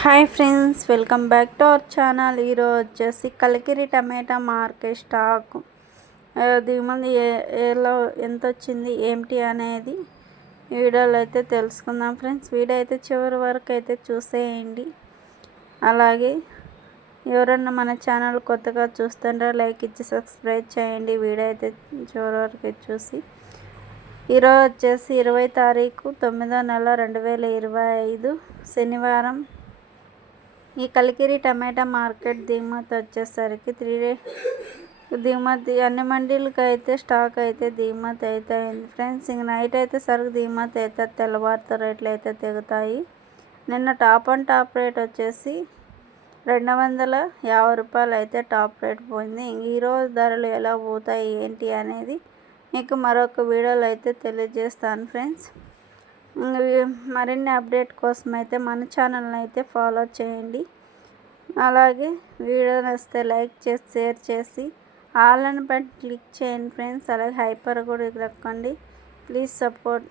Hi friends, welcome back to our channel. ఈరోజు వచ్చేసి కలికిరి టమాటా market stock దిగుమతి ఎలా ఎంత వచ్చింది ఏంటి అనేది వీడియోలో అయితే తెలుసుకుందాం ఫ్రెండ్స్. వీడియో అయితే చివరి వరకు అయితే చూసేయండి. అలాగే ఎవరన్నా మన ఛానల్ కొత్తగా చూస్తుంటే లైక్ ఇచ్చి సబ్స్క్రైబ్ చేయండి. వీడియో అయితే చివరి వరకు చూసి ఈరోజు వచ్చేసి 20 తారీఖు 9వ నెల 2025 శనివారం. ఈ కలికిరి టమాటా మార్కెట్ దిగుమతి వచ్చేసరికి దిగుమతి అన్ని మండీలకి అయితే స్టాక్ అయితే దిగుమతి అయితే అయింది ఫ్రెండ్స్. ఇంక నైట్ అయితే సరుకు దిగుమతి అయితే తెల్లవారితో రేట్లు అయితే తెగుతాయి. నిన్న టాప్ అండ్ టాప్ రేట్ వచ్చేసి 250 రూపాయలు అయితే టాప్ రేట్ పోయింది. ఈరోజు ధరలు ఎలా పోతాయి ఏంటి అనేది మీకు మరొక వీడియోలో అయితే తెలియజేస్తాను ఫ్రెండ్స్. మరిన్ని అప్డేట్ కోసం అయితే మన ఛానల్ని అయితే ఫాలో చేయండి. అలాగే వీడియో నచ్చితే లైక్ చేసి షేర్ చేసి ఆల్ అని బటన్ క్లిక్ చేయండి ఫ్రెండ్స్. అలాగే హైపర్ కూడా నొక్కండి. Please support.